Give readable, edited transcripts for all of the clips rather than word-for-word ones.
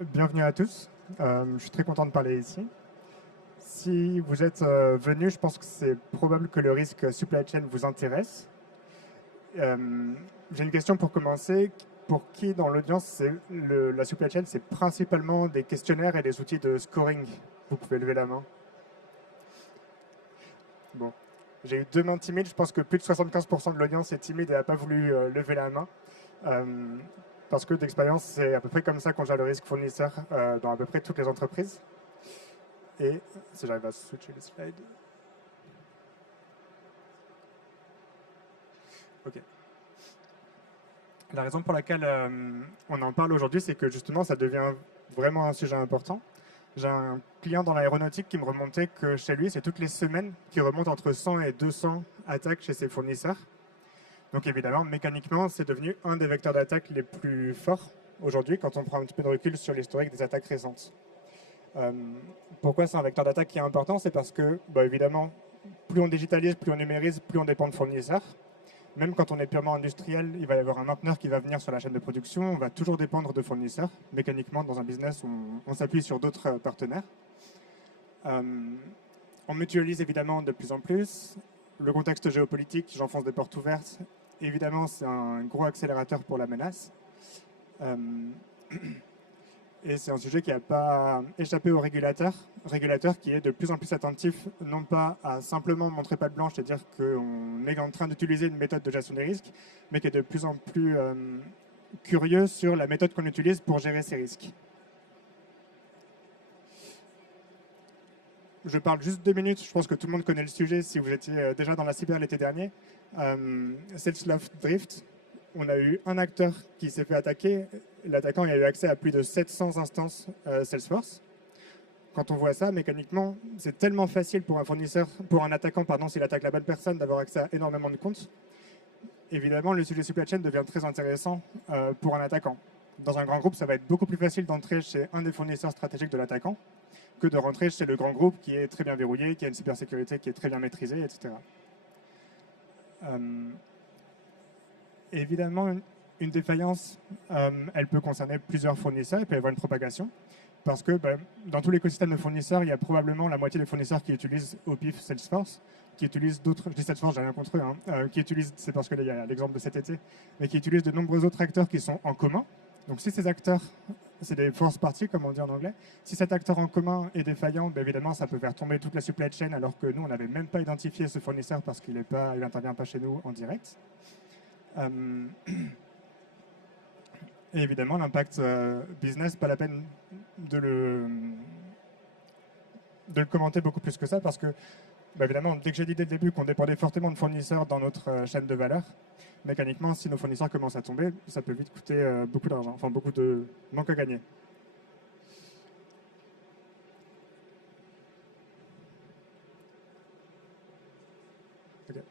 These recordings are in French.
Bienvenue à tous. Je suis très content de parler ici. Si vous êtes venus, je pense que c'est probable que le risque supply chain vous intéresse. J'ai une question pour commencer. Pour qui dans l'audience, la supply chain, c'est principalement des questionnaires et des outils de scoring? Vous pouvez lever la main. Bon. J'ai eu deux mains timides. Je pense que plus de 75% de l'audience est timide et n'a pas voulu lever la main. Euh, Parce que d'expérience, c'est à peu près comme ça qu'on gère le risque fournisseur dans à peu près toutes les entreprises. Et si j'arrive à switcher les slides. Ok. La raison pour laquelle on en parle aujourd'hui, c'est que justement, ça devient vraiment un sujet important. J'ai un client dans l'aéronautique qui me remontait que chez lui, c'est toutes les semaines qui remontent entre 100 et 200 attaques chez ses fournisseurs. Donc évidemment, mécaniquement, c'est devenu un des vecteurs d'attaque les plus forts aujourd'hui quand on prend un petit peu de recul sur l'historique des attaques récentes. Euh, Pourquoi c'est un vecteur d'attaque qui est important? C'est parce que, bah, évidemment, plus on digitalise, plus on numérise, plus on dépend de fournisseurs. Même quand on est purement industriel, il va y avoir un mainteneur qui va venir sur la chaîne de production. On va toujours dépendre de fournisseurs. Mécaniquement, dans un business, on s'appuie sur d'autres partenaires. Euh, on mutualise évidemment de plus en plus. Le contexte géopolitique, j'enfonce des portes ouvertes. Évidemment, c'est un gros accélérateur pour la menace. Euh, Et c'est un sujet qui n'a pas échappé au régulateur qui est de plus en plus attentif, non pas à simplement montrer patte blanche et dire qu'on est en train d'utiliser une méthode de gestion des risques, mais qui est de plus en plus curieux sur la méthode qu'on utilise pour gérer ces risques. Je parle juste 2 minutes, je pense que tout le monde connaît le sujet si vous étiez déjà dans la cyber l'été dernier. Salesloft Drift, on a eu un acteur qui s'est fait attaquer. L'attaquant a eu accès à plus de 700 instances Salesforce. Quand on voit ça, mécaniquement, c'est tellement facile pour un fournisseur, pour un attaquant, pardon, s'il attaque la bonne personne, d'avoir accès à énormément de comptes. Évidemment, le sujet supply chain devient très intéressant pour un attaquant. Dans un grand groupe, ça va être beaucoup plus facile d'entrer chez un des fournisseurs stratégiques de l'attaquant que de rentrer chez le grand groupe qui est très bien verrouillé, qui a une cybersécurité qui est très bien maîtrisée, etc. Évidemment, une défaillance, elle peut concerner plusieurs fournisseurs, il peut y avoir une propagation, parce que dans tout l'écosystème de fournisseurs, il y a probablement la moitié des fournisseurs qui utilisent au pif Salesforce, qui utilisent d'autres, je dis Salesforce, j'ai rien contre eux, qui utilisent, c'est parce qu'il y a l'exemple de cet été, mais qui utilisent de nombreux autres acteurs qui sont en commun. Donc si ces acteurs, c'est des force parties comme on dit en anglais, si cet acteur en commun est défaillant, évidemment ça peut faire tomber toute la supply chain alors que nous on n'avait même pas identifié ce fournisseur parce qu'il n'intervient pas chez nous en direct. Et évidemment, l'impact business, pas la peine de le commenter beaucoup plus que ça, parce que, évidemment, dès que j'ai dit dès le début qu'on dépendait fortement de fournisseurs dans notre chaîne de valeur, mécaniquement, si nos fournisseurs commencent à tomber, ça peut vite coûter beaucoup d'argent, enfin beaucoup de manque à gagner. Okay.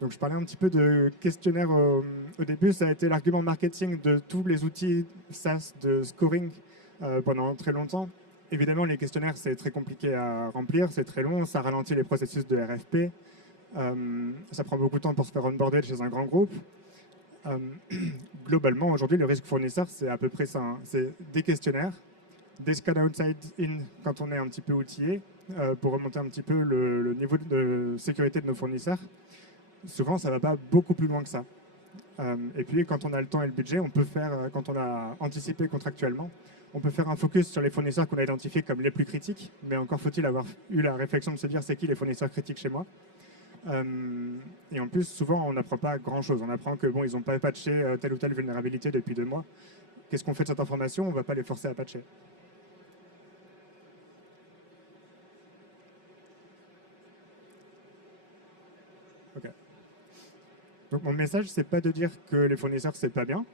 Donc je parlais un petit peu de questionnaire au début, ça a été l'argument marketing de tous les outils SaaS de scoring pendant très longtemps. Évidemment, les questionnaires, c'est très compliqué à remplir, c'est très long, ça ralentit les processus de RFP, ça prend beaucoup de temps pour se faire onboarder chez un grand groupe. Globalement, aujourd'hui, le risque fournisseur, c'est à peu près ça. C'est des questionnaires, des scans outside-in quand on est un petit peu outillé, pour remonter un petit peu le niveau de sécurité de nos fournisseurs. Souvent, ça ne va pas beaucoup plus loin que ça. Et puis, quand on a le temps et le budget, on peut faire, quand on a anticipé contractuellement, on peut faire un focus sur les fournisseurs qu'on a identifiés comme les plus critiques, mais encore faut-il avoir eu la réflexion de se dire c'est qui les fournisseurs critiques chez moi. Et en plus, souvent, on n'apprend pas grand-chose. On apprend que bon, ils n'ont pas patché telle ou telle vulnérabilité depuis 2 mois. Qu'est-ce qu'on fait de cette information? On ne va pas les forcer à patcher. Ok. Donc mon message, c'est pas de dire que les fournisseurs, c'est pas bien.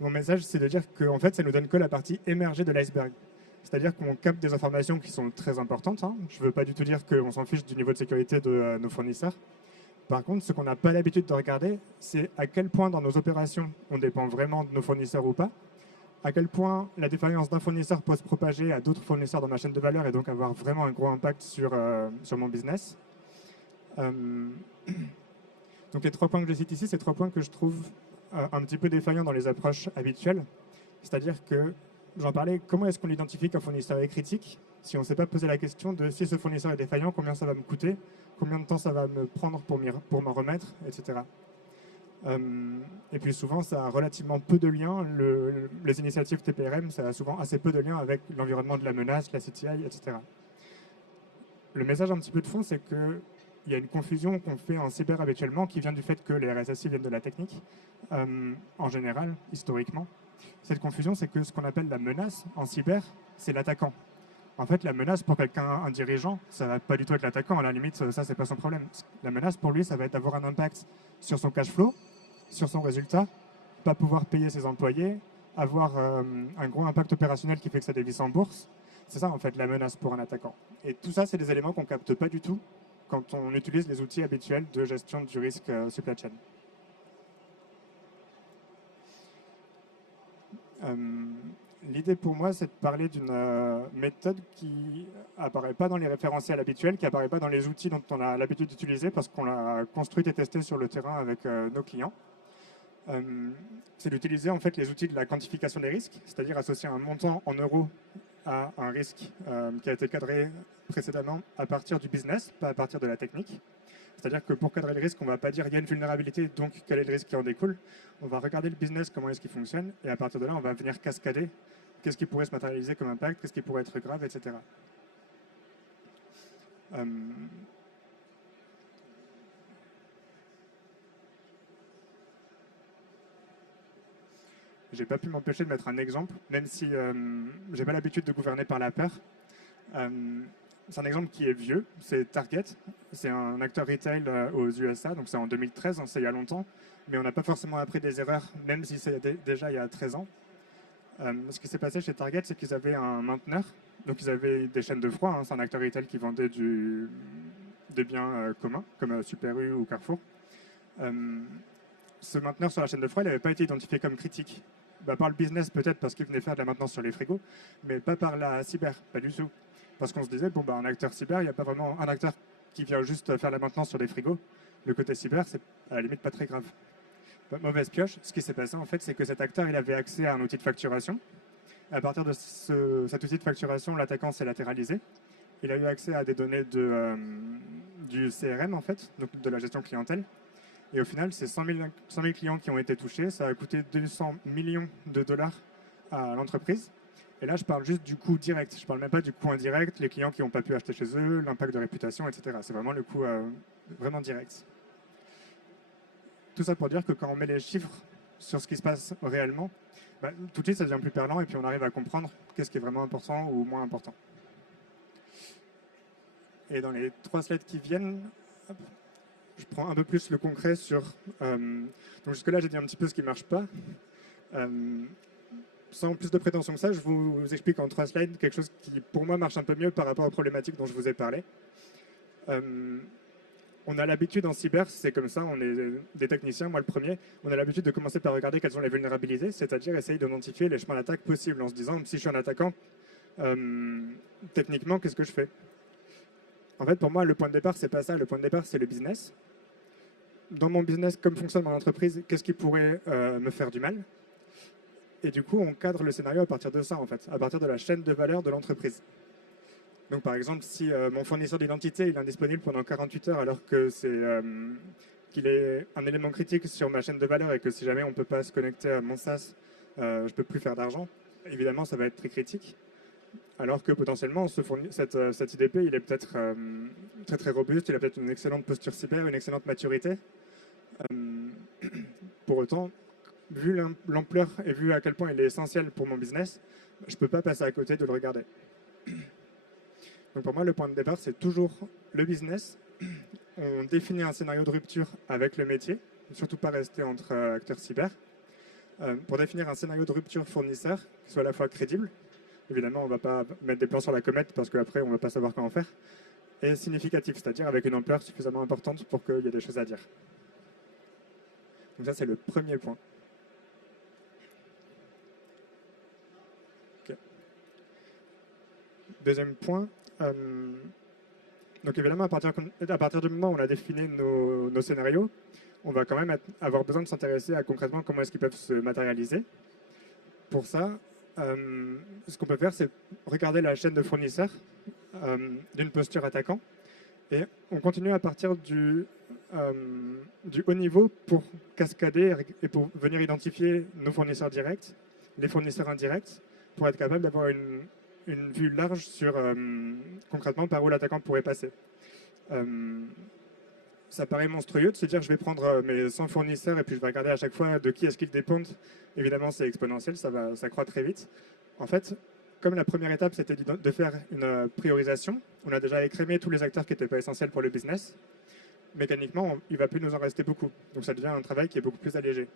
Mon message, c'est de dire que en fait, ça nous donne que la partie émergée de l'iceberg. C'est-à-dire qu'on capte des informations qui sont très importantes. Je ne veux pas du tout dire qu'on s'en fiche du niveau de sécurité de nos fournisseurs. Par contre, ce qu'on n'a pas l'habitude de regarder, c'est à quel point dans nos opérations, on dépend vraiment de nos fournisseurs ou pas, à quel point la défaillance d'un fournisseur peut se propager à d'autres fournisseurs dans ma chaîne de valeur et donc avoir vraiment un gros impact sur mon business. Donc les 3 points que je cite ici, c'est 3 points que je trouve un petit peu défaillants dans les approches habituelles. C'est-à-dire que j'en parlais, comment est-ce qu'on identifie qu'un fournisseur est critique si on ne s'est pas posé la question de si ce fournisseur est défaillant, combien ça va me coûter, combien de temps ça va me prendre pour m'en remettre, etc. Et puis souvent, ça a relativement peu de liens. Les initiatives TPRM, ça a souvent assez peu de liens avec l'environnement de la menace, la CTI, etc. Le message un petit peu de fond, c'est qu'il y a une confusion qu'on fait en cyber habituellement qui vient du fait que les RSSI viennent de la technique, en général, historiquement. Cette confusion, c'est que ce qu'on appelle la menace en cyber, c'est l'attaquant. En fait, la menace pour quelqu'un, un dirigeant, ça va pas du tout être l'attaquant. À la limite, ça, c'est pas son problème. La menace pour lui, ça va être d'avoir un impact sur son cash flow, sur son résultat, pas pouvoir payer ses employés, avoir un gros impact opérationnel qui fait que ça dévisse en bourse. C'est ça, en fait, la menace pour un attaquant. Et tout ça, c'est des éléments qu'on capte pas du tout quand on utilise les outils habituels de gestion du risque supply chain. L'idée pour moi, c'est de parler d'une méthode qui apparaît pas dans les référentiels habituels, qui apparaît pas dans les outils dont on a l'habitude d'utiliser parce qu'on l'a construite et testée sur le terrain avec nos clients. C'est d'utiliser en fait les outils de la quantification des risques, c'est-à-dire associer un montant en euros à un risque qui a été cadré précédemment à partir du business, pas à partir de la technique. C'est-à-dire que pour cadrer le risque, on ne va pas dire il y a une vulnérabilité, donc quel est le risque qui en découle. On va regarder le business, comment est-ce qu'il fonctionne, et à partir de là, on va venir cascader qu'est-ce qui pourrait se matérialiser comme impact, qu'est-ce qui pourrait être grave, etc. J'ai pas pu m'empêcher de mettre un exemple, même si j'ai pas l'habitude de gouverner par la peur. C'est un exemple qui est vieux, c'est Target. C'est un acteur retail aux USA, donc c'est en 2013, c'est il y a longtemps, mais on n'a pas forcément appris des erreurs, même si c'est déjà il y a 13 ans. Ce qui s'est passé chez Target, c'est qu'ils avaient un mainteneur, donc ils avaient des chaînes de froid, c'est un acteur retail qui vendait des biens communs, comme Super U ou Carrefour. Ce mainteneur sur la chaîne de froid, il n'avait pas été identifié comme critique. Par le business peut-être parce qu'il venait faire de la maintenance sur les frigos, mais pas par la cyber, pas du tout. Parce qu'on se disait, un acteur cyber, il n'y a pas vraiment un acteur qui vient juste faire la maintenance sur les frigos. Le côté cyber, c'est à la limite pas très grave. Mauvaise pioche. Ce qui s'est passé en fait, c'est que cet acteur, il avait accès à un outil de facturation. À partir de cet outil de facturation, l'attaquant s'est latéralisé. Il a eu accès à des données du CRM en fait, donc de la gestion clientèle. Et au final, c'est 100 000 clients qui ont été touchés. Ça a coûté 200 millions de dollars à l'entreprise. Et là, je parle juste du coût direct. Je ne parle même pas du coût indirect, les clients qui n'ont pas pu acheter chez eux, l'impact de réputation, etc. C'est vraiment le coût vraiment direct. Tout ça pour dire que quand on met les chiffres sur ce qui se passe réellement, tout de suite, ça devient plus parlant et puis on arrive à comprendre qu'est-ce qui est vraiment important ou moins important. Et dans les 3 slides qui viennent, je prends un peu plus le concret sur... donc jusque-là, j'ai dit un petit peu ce qui ne marche pas. Sans plus de prétention que ça, je vous explique en 3 slides quelque chose qui, pour moi, marche un peu mieux par rapport aux problématiques dont je vous ai parlé. On a l'habitude en cyber, c'est comme ça, on est des techniciens, moi le premier, on a l'habitude de commencer par regarder quelles sont les vulnérabilités, c'est-à-dire essayer d'identifier les chemins d'attaque possibles en se disant, si je suis un attaquant, techniquement, qu'est-ce que je fais? En fait, pour moi, le point de départ, c'est pas ça. Le point de départ, c'est le business. Dans mon business, comme fonctionne mon entreprise, qu'est-ce qui pourrait me faire du mal? Et du coup, on cadre le scénario à partir de ça, en fait, à partir de la chaîne de valeur de l'entreprise. Donc, par exemple, si mon fournisseur d'identité il est indisponible pendant 48 heures alors que qu'il est un élément critique sur ma chaîne de valeur et que si jamais on ne peut pas se connecter à mon SaaS, je ne peux plus faire d'argent, évidemment, ça va être très critique. Alors que potentiellement, cet IDP, il est peut-être très très robuste, il a peut-être une excellente posture cyber, une excellente maturité. Pour autant, vu l'ampleur et vu à quel point il est essentiel pour mon business, je ne peux pas passer à côté de le regarder. Donc pour moi, le point de départ, c'est toujours le business. On définit un scénario de rupture avec le métier, surtout pas rester entre acteurs cyber, pour définir un scénario de rupture fournisseur qui soit à la fois crédible. Évidemment, on ne va pas mettre des plans sur la comète parce qu'après, on ne va pas savoir comment faire. Et significatif, c'est-à-dire avec une ampleur suffisamment importante pour qu'il y ait des choses à dire. Donc ça, c'est le premier point. Okay. Deuxième point. Donc évidemment, à partir du moment où on a défini nos scénarios, on va quand même avoir besoin de s'intéresser à concrètement comment est-ce qu'ils peuvent se matérialiser. Pour ça, Ce qu'on peut faire, c'est regarder la chaîne de fournisseurs d'une posture attaquant. Et on continue à partir du haut niveau pour cascader et pour venir identifier nos fournisseurs directs, les fournisseurs indirects, pour être capable d'avoir une vue large sur concrètement par où l'attaquant pourrait passer. Ça paraît monstrueux de se dire je vais prendre mes 100 fournisseurs et puis je vais regarder à chaque fois de qui est-ce qu'ils dépendent. Évidemment, c'est exponentiel, ça croît très vite. En fait, comme la première étape, c'était de faire une priorisation, on a déjà écrémé tous les acteurs qui n'étaient pas essentiels pour le business. Mécaniquement, il ne va plus nous en rester beaucoup. Donc ça devient un travail qui est beaucoup plus allégé.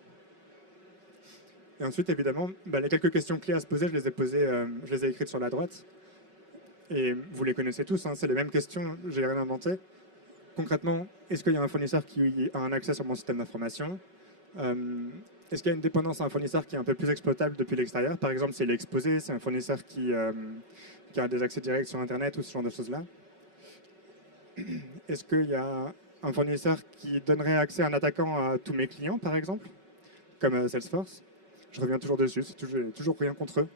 Et ensuite, évidemment, les quelques questions clés à se poser, je les ai écrites sur la droite. Et vous les connaissez tous, hein, c'est les mêmes questions, j'ai rien inventé. Concrètement, est-ce qu'il y a un fournisseur qui a un accès sur mon système d'information? Est-ce qu'il y a une dépendance à un fournisseur qui est un peu plus exploitable depuis l'extérieur? Par exemple, s'il est exposé, c'est un fournisseur qui a des accès directs sur Internet ou ce genre de choses-là. Est-ce qu'il y a un fournisseur qui donnerait accès à un attaquant à tous mes clients, par exemple, comme Salesforce? Je reviens toujours dessus, j'ai toujours rien contre eux.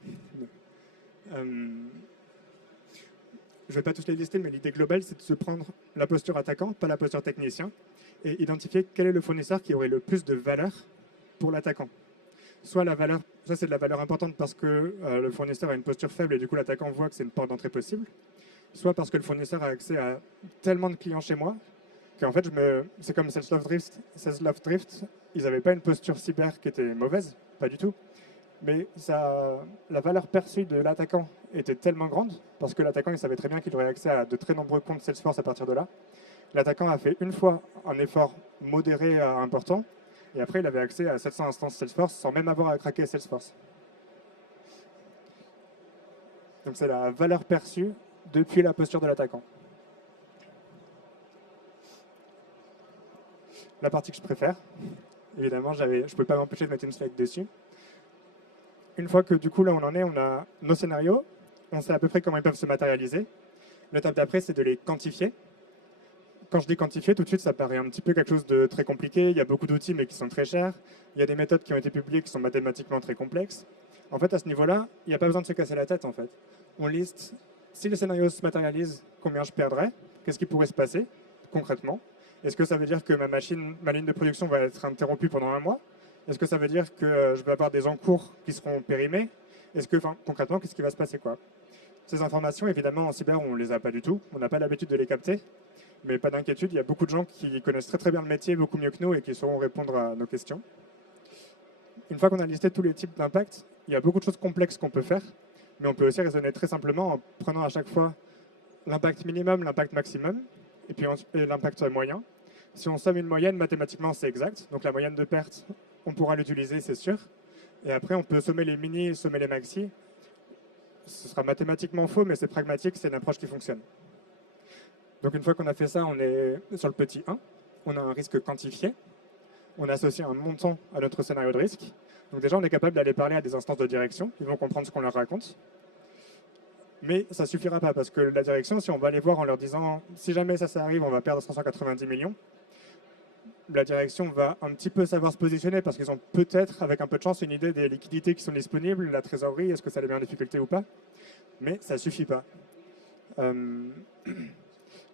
Je ne vais pas tous les lister, mais l'idée globale, c'est de se prendre la posture attaquant, pas la posture technicien, et identifier quel est le fournisseur qui aurait le plus de valeur pour l'attaquant. Soit la valeur, ça c'est de la valeur importante parce que le fournisseur a une posture faible et du coup l'attaquant voit que c'est une porte d'entrée possible, soit parce que le fournisseur a accès à tellement de clients chez moi qu'en fait, c'est comme Salesloft Drift, ils n'avaient pas une posture cyber qui était mauvaise, pas du tout. Mais la valeur perçue de l'attaquant était tellement grande, parce que l'attaquant il savait très bien qu'il aurait accès à de très nombreux comptes Salesforce à partir de là. L'attaquant a fait une fois un effort modéré à important, et après il avait accès à 700 instances Salesforce sans même avoir à craquer Salesforce. Donc c'est la valeur perçue depuis la posture de l'attaquant. La partie que je préfère, évidemment, je ne peux pas m'empêcher de mettre une slide dessus. Une fois que du coup là on en est, on a nos scénarios, on sait à peu près comment ils peuvent se matérialiser. L'étape d'après, c'est de les quantifier. Quand je dis quantifier, tout de suite ça paraît un petit peu quelque chose de très compliqué. Il y a beaucoup d'outils mais qui sont très chers. Il y a des méthodes qui ont été publiées qui sont mathématiquement très complexes. En fait, à ce niveau-là, il n'y a pas besoin de se casser la tête en fait. On liste, si le scénario se matérialise, combien je perdrais, qu'est-ce qui pourrait se passer concrètement. Est-ce que ça veut dire que ma ligne de production va être interrompue pendant un mois? Est-ce que ça veut dire que je vais avoir des encours qui seront périmés? Concrètement, qu'est-ce qui va se passer quoi? Ces informations, évidemment, en cyber, on ne les a pas du tout. On n'a pas l'habitude de les capter. Mais pas d'inquiétude, il y a beaucoup de gens qui connaissent très très bien le métier, beaucoup mieux que nous, et qui sauront répondre à nos questions. Une fois qu'on a listé tous les types d'impact, il y a beaucoup de choses complexes qu'on peut faire. Mais on peut aussi raisonner très simplement en prenant à chaque fois l'impact minimum, l'impact maximum, et puis l'impact moyen. Si on somme une moyenne, mathématiquement, c'est exact. Donc la moyenne de perte, on pourra l'utiliser, c'est sûr. Et après, on peut sommer les mini et sommer les maxi. Ce sera mathématiquement faux, mais c'est pragmatique, c'est une approche qui fonctionne. Donc une fois qu'on a fait ça, on est sur le petit 1. On a un risque quantifié. On associe un montant à notre scénario de risque. Donc déjà, on est capable d'aller parler à des instances de direction. Ils vont comprendre ce qu'on leur raconte. Mais ça ne suffira pas, parce que la direction, si on va aller voir en leur disant « si jamais ça arrive, on va perdre 590 millions », la direction va un petit peu savoir se positionner parce qu'ils ont peut-être, avec un peu de chance, une idée des liquidités qui sont disponibles, la trésorerie, est-ce que ça les met en difficulté ou pas. Mais ça ne suffit pas. Il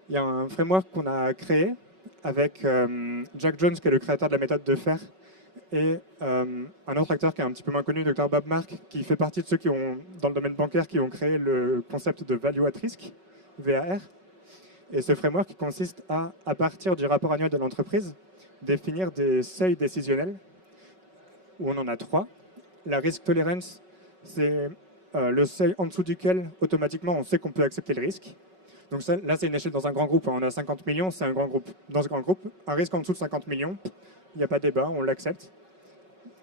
y a un framework qu'on a créé avec Jack Jones, qui est le créateur de la méthode de FAIR, et un autre acteur qui est un petit peu moins connu, Dr Bob Mark, qui fait partie de ceux qui ont, dans le domaine bancaire, qui ont créé le concept de Value at Risk, VAR. Et ce framework qui consiste à partir du rapport annuel de l'entreprise, définir des seuils décisionnels, où on en a 3. La risk tolerance, c'est le seuil en dessous duquel, automatiquement, on sait qu'on peut accepter le risque. Donc ça, là, c'est une échelle dans un grand groupe. On a 50 millions, c'est un grand groupe. Dans ce grand groupe, un risque en dessous de 50 millions, il n'y a pas de débat, on l'accepte.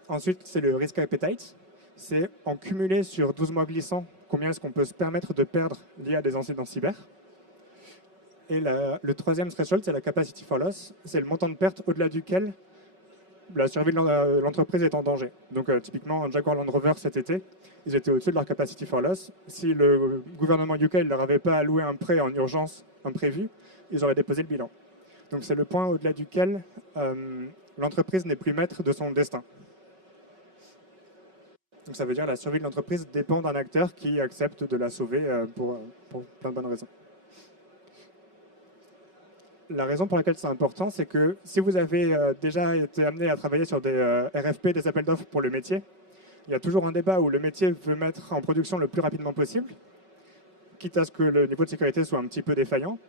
Ensuite, c'est le risk appetite. C'est en cumulé sur 12 mois glissants, combien est-ce qu'on peut se permettre de perdre lié à des incidents cyber. Et le troisième threshold, c'est la capacity for loss. C'est le montant de perte au-delà duquel la survie de l'entreprise est en danger. Donc typiquement, un Jaguar Land Rover cet été, ils étaient au-dessus de leur capacity for loss. Si le gouvernement UK ne leur avait pas alloué un prêt en urgence imprévu, ils auraient déposé le bilan. Donc c'est le point au-delà duquel l'entreprise n'est plus maître de son destin. Donc ça veut dire que la survie de l'entreprise dépend d'un acteur qui accepte de la sauver pour plein de bonnes raisons. La raison pour laquelle c'est important, c'est que si vous avez déjà été amené à travailler sur des RFP, des appels d'offres pour le métier, il y a toujours un débat où le métier veut mettre en production le plus rapidement possible, quitte à ce que le niveau de sécurité soit un petit peu défaillant.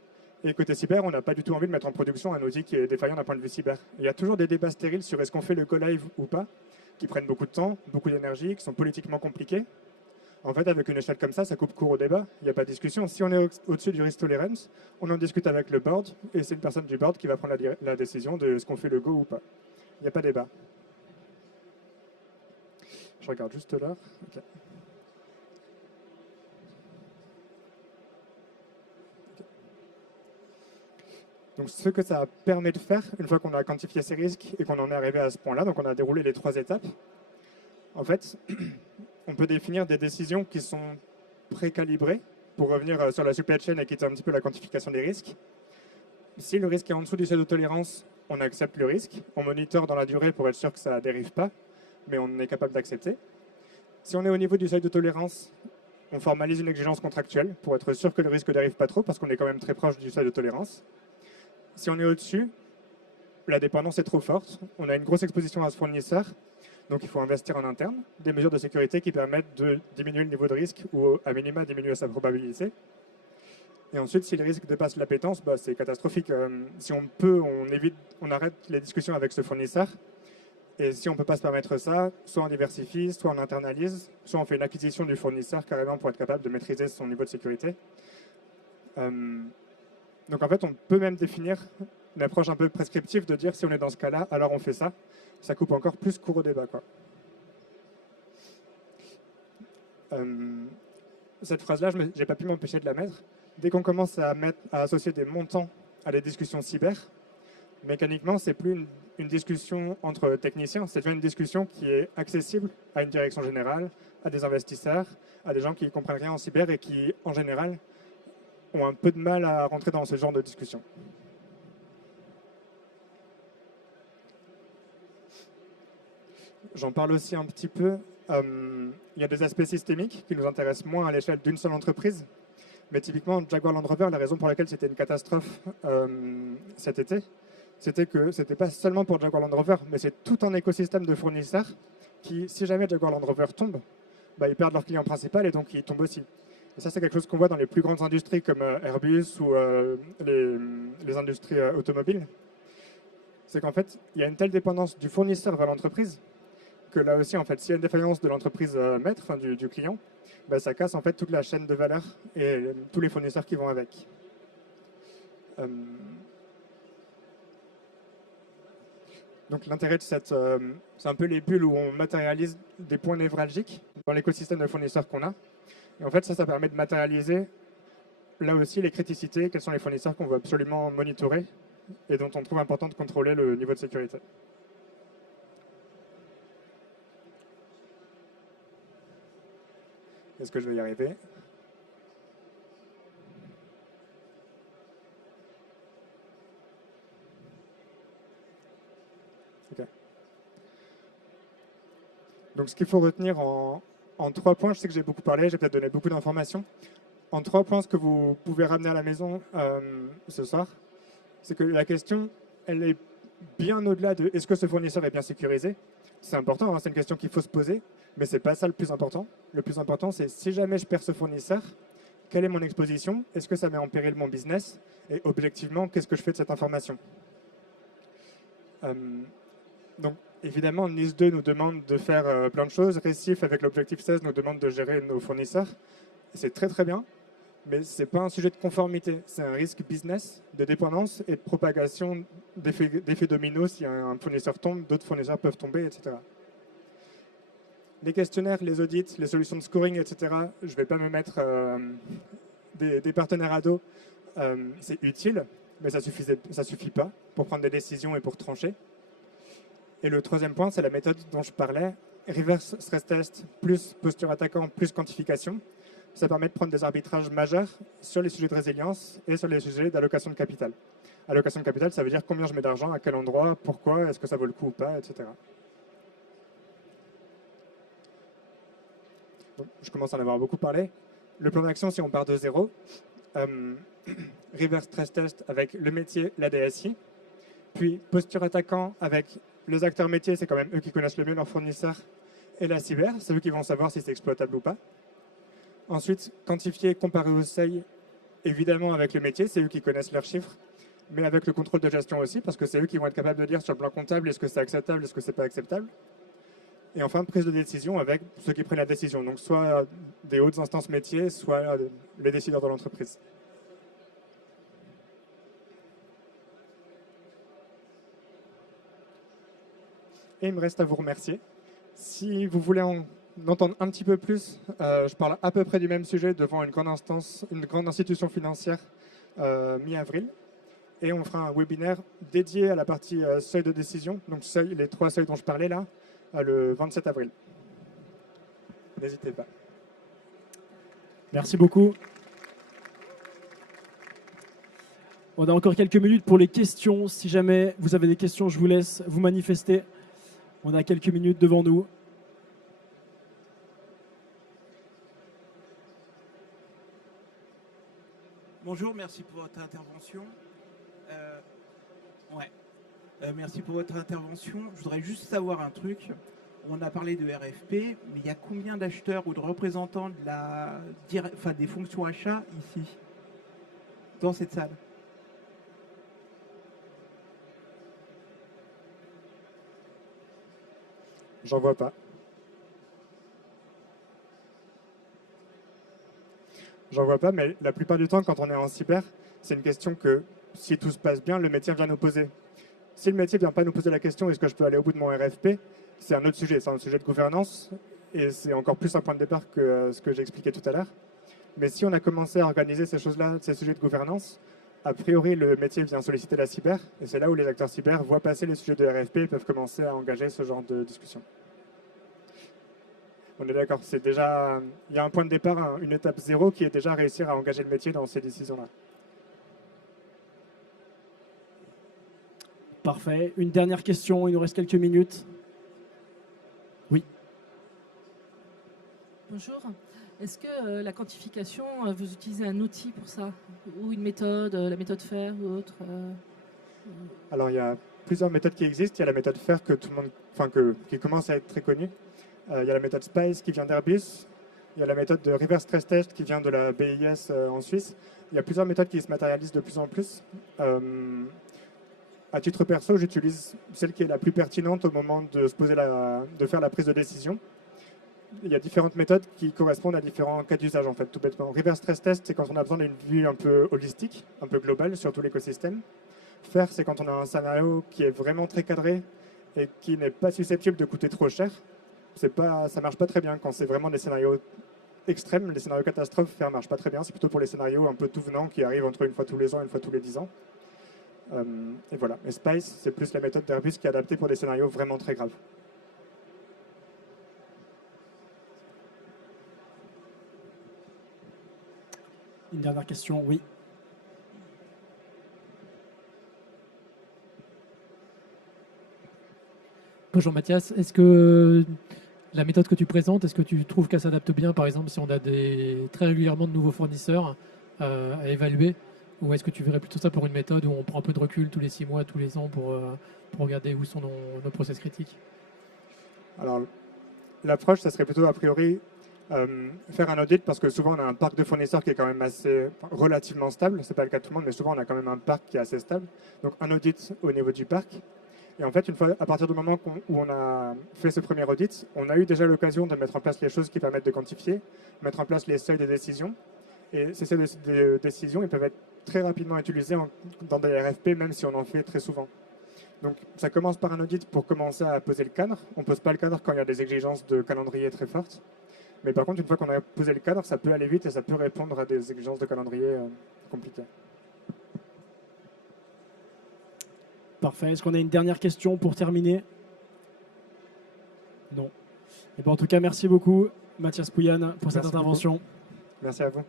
Et côté cyber, on n'a pas du tout envie de mettre en production un outil qui est défaillant d'un point de vue cyber. Il y a toujours des débats stériles sur est-ce qu'on fait le go-live ou pas, qui prennent beaucoup de temps, beaucoup d'énergie, qui sont politiquement compliqués. En fait, avec une échelle comme ça coupe court au débat, il n'y a pas de discussion. Si on est au-dessus du risk tolerance, on en discute avec le board, et c'est une personne du board qui va prendre la décision de ce qu'on fait le go ou pas. Il n'y a pas de débat. Je regarde juste l'heure. Okay. Donc ce que ça permet de faire, une fois qu'on a quantifié ces risques et qu'on en est arrivé à ce point-là, donc on a déroulé les 3 étapes, en fait, on peut définir des décisions qui sont précalibrées pour revenir sur la supply chain et quitter un petit peu la quantification des risques. Si le risque est en dessous du seuil de tolérance, on accepte le risque, on monitore dans la durée pour être sûr que ça ne dérive pas, mais on est capable d'accepter. Si on est au niveau du seuil de tolérance, on formalise une exigence contractuelle pour être sûr que le risque ne dérive pas trop, parce qu'on est quand même très proche du seuil de tolérance. Si on est au-dessus, la dépendance est trop forte, on a une grosse exposition à ce fournisseur, donc il faut investir en interne, des mesures de sécurité qui permettent de diminuer le niveau de risque ou à minima diminuer sa probabilité. Et ensuite, si le risque dépasse l'appétence, c'est catastrophique. Si on peut, on arrête les discussions avec ce fournisseur. Et si on ne peut pas se permettre ça, soit on diversifie, soit on internalise, soit on fait une acquisition du fournisseur carrément pour être capable de maîtriser son niveau de sécurité. Donc en fait, on peut même définir une approche un peu prescriptive de dire si on est dans ce cas-là, alors on fait ça. Ça coupe encore plus court au débat, quoi. Cette phrase-là, je n'ai pas pu m'empêcher de la mettre. Dès qu'on commence à associer des montants à des discussions cyber, mécaniquement, c'est plus une discussion entre techniciens, c'est devenu une discussion qui est accessible à une direction générale, à des investisseurs, à des gens qui ne comprennent rien en cyber et qui, en général, ont un peu de mal à rentrer dans ce genre de discussion. J'en parle aussi un petit peu. Il y a des aspects systémiques qui nous intéressent moins à l'échelle d'une seule entreprise. Mais typiquement, Jaguar Land Rover, la raison pour laquelle c'était une catastrophe cet été, c'était que ce n'était pas seulement pour Jaguar Land Rover, mais c'est tout un écosystème de fournisseurs qui, si jamais Jaguar Land Rover tombe, ils perdent leur client principal et donc ils tombent aussi. Et ça, c'est quelque chose qu'on voit dans les plus grandes industries comme Airbus ou les industries automobiles. C'est qu'en fait, il y a une telle dépendance du fournisseur vers l'entreprise que là aussi, en fait, s'il y a une défaillance de l'entreprise maître, enfin, du client, ça casse en fait toute la chaîne de valeur et tous les fournisseurs qui vont avec. Donc l'intérêt de c'est un peu les bulles où on matérialise des points névralgiques dans l'écosystème de fournisseurs qu'on a. Et en fait, ça permet de matérialiser là aussi les criticités, quels sont les fournisseurs qu'on veut absolument monitorer et dont on trouve important de contrôler le niveau de sécurité. Est-ce que je vais y arriver? Okay. Donc ce qu'il faut retenir en 3 points, je sais que j'ai beaucoup parlé, j'ai peut-être donné beaucoup d'informations. En 3 points, ce que vous pouvez ramener à la maison ce soir, c'est que la question, elle est bien au-delà de est-ce que ce fournisseur est bien sécurisé. C'est important, hein, c'est une question qu'il faut se poser, mais ce n'est pas ça le plus important. Le plus important, c'est si jamais je perds ce fournisseur, quelle est mon exposition? Est-ce que ça met en péril mon business? Et objectivement, qu'est-ce que je fais de cette information? Donc, évidemment, NIS 2 nous demande de faire plein de choses. Récif, avec l'objectif 16, nous demande de gérer nos fournisseurs. C'est très très bien, mais ce n'est pas un sujet de conformité. C'est un risque business, de dépendance et de propagation d'effets dominos. Si un fournisseur tombe, d'autres fournisseurs peuvent tomber, etc. Les questionnaires, les audits, les solutions de scoring, etc., je ne vais pas me mettre des partenaires à dos. C'est utile, mais ça ne suffit pas pour prendre des décisions et pour trancher. Et le 3e point, c'est la méthode dont je parlais. Reverse stress test plus posture attaquant plus quantification. Ça permet de prendre des arbitrages majeurs sur les sujets de résilience et sur les sujets d'allocation de capital. Allocation de capital, ça veut dire combien je mets d'argent, à quel endroit, pourquoi, est-ce que ça vaut le coup ou pas, etc. Donc, je commence à en avoir beaucoup parlé. Le plan d'action, si on part de zéro, reverse stress test avec le métier, la DSI, puis posture attaquant avec les acteurs métiers, c'est quand même eux qui connaissent le mieux leurs fournisseurs, et la cyber, c'est eux qui vont savoir si c'est exploitable ou pas. Ensuite, quantifier, comparer au seuil, évidemment avec le métier, c'est eux qui connaissent leurs chiffres, mais avec le contrôle de gestion aussi, parce que c'est eux qui vont être capables de dire sur le plan comptable est-ce que c'est acceptable, est-ce que c'est pas acceptable. Et enfin, prise de décision avec ceux qui prennent la décision, donc soit des hautes instances métiers, soit les décideurs de l'entreprise. Et il me reste à vous remercier. Si vous voulez en entendre un petit peu plus, je parle à peu près du même sujet devant une grande institution financière mi-avril. Et on fera un webinaire dédié à la partie seuil de décision, donc les 3 seuils dont je parlais là, le 27 avril. N'hésitez pas. Merci beaucoup. On a encore quelques minutes pour les questions. Si jamais vous avez des questions, je vous laisse vous manifester. On a quelques minutes devant nous. Bonjour, merci pour votre intervention. Merci pour votre intervention. Je voudrais juste savoir un truc. On a parlé de RFP, mais il y a combien d'acheteurs ou de représentants des fonctions achats ici, dans cette salle? J'en vois pas. J'en vois pas, mais la plupart du temps, quand on est en cyber, c'est une question que, si tout se passe bien, le métier vient nous poser. Si le métier ne vient pas nous poser la question, est-ce que je peux aller au bout de mon RFP, c'est un autre sujet, c'est un sujet de gouvernance, et c'est encore plus un point de départ que ce que j'ai expliqué tout à l'heure. Mais si on a commencé à organiser ces choses-là, ces sujets de gouvernance, a priori, le métier vient solliciter la cyber, et c'est là où les acteurs cyber voient passer les sujets de RFP et peuvent commencer à engager ce genre de discussion. On est d'accord, c'est déjà, il y a un point de départ, une étape zéro qui est déjà réussir à engager le métier dans ces décisions-là. Parfait. Une dernière question, il nous reste quelques minutes. Oui. Bonjour. Est-ce que la quantification, vous utilisez un outil pour ça? Ou une méthode, la méthode FAIR ou autre Alors, il y a plusieurs méthodes qui existent. Il y a la méthode FAIR que tout le monde, qui commence à être très connue. Il y a la méthode SPICE qui vient d'Airbus. Il y a la méthode de Reverse Stress Test qui vient de la BIS en Suisse. Il y a plusieurs méthodes qui se matérialisent de plus en plus. À titre perso, j'utilise celle qui est la plus pertinente au moment de faire la prise de décision. Il y a différentes méthodes qui correspondent à différents cas d'usage, en fait, tout bêtement. Reverse Stress Test, c'est quand on a besoin d'une vue un peu holistique, un peu globale sur tout l'écosystème. FAIR, c'est quand on a un scénario qui est vraiment très cadré et qui n'est pas susceptible de coûter trop cher. Ça ne marche pas très bien quand c'est vraiment des scénarios extrêmes. Les scénarios catastrophes, FAIR ne marche pas très bien. C'est plutôt pour les scénarios un peu tout venant qui arrivent entre une fois tous les ans et une fois tous les 10 ans. Et voilà. Et SPICE, c'est plus la méthode d'Airbus qui est adaptée pour des scénarios vraiment très graves. Une dernière question, oui. Bonjour Mathias, est-ce que la méthode que tu présentes, est-ce que tu trouves qu'elle s'adapte bien, par exemple, si on a très régulièrement de nouveaux fournisseurs à évaluer, ou est-ce que tu verrais plutôt ça pour une méthode où on prend un peu de recul tous les 6 mois, tous les ans pour regarder où sont nos process critiques? Alors, l'approche, ça serait plutôt a priori faire un audit, parce que souvent on a un parc de fournisseurs qui est quand même relativement stable. Ce n'est pas le cas de tout le monde, mais souvent on a quand même un parc qui est assez stable. Donc un audit au niveau du parc. Et en fait, à partir du moment où on a fait ce premier audit, on a eu déjà l'occasion de mettre en place les choses qui permettent de quantifier, mettre en place les seuils de décision. Et ces seuils de décision, ils peuvent être très rapidement utilisés dans des RFP, même si on en fait très souvent. Donc ça commence par un audit pour commencer à poser le cadre. On ne pose pas le cadre quand il y a des exigences de calendrier très fortes. Mais par contre, une fois qu'on a posé le cadre, ça peut aller vite et ça peut répondre à des exigences de calendrier compliquées. Parfait. Est-ce qu'on a une dernière question pour terminer? Non. Et bien, en tout cas, merci beaucoup, Mathias Pouyanne, pour cette intervention. Merci à vous.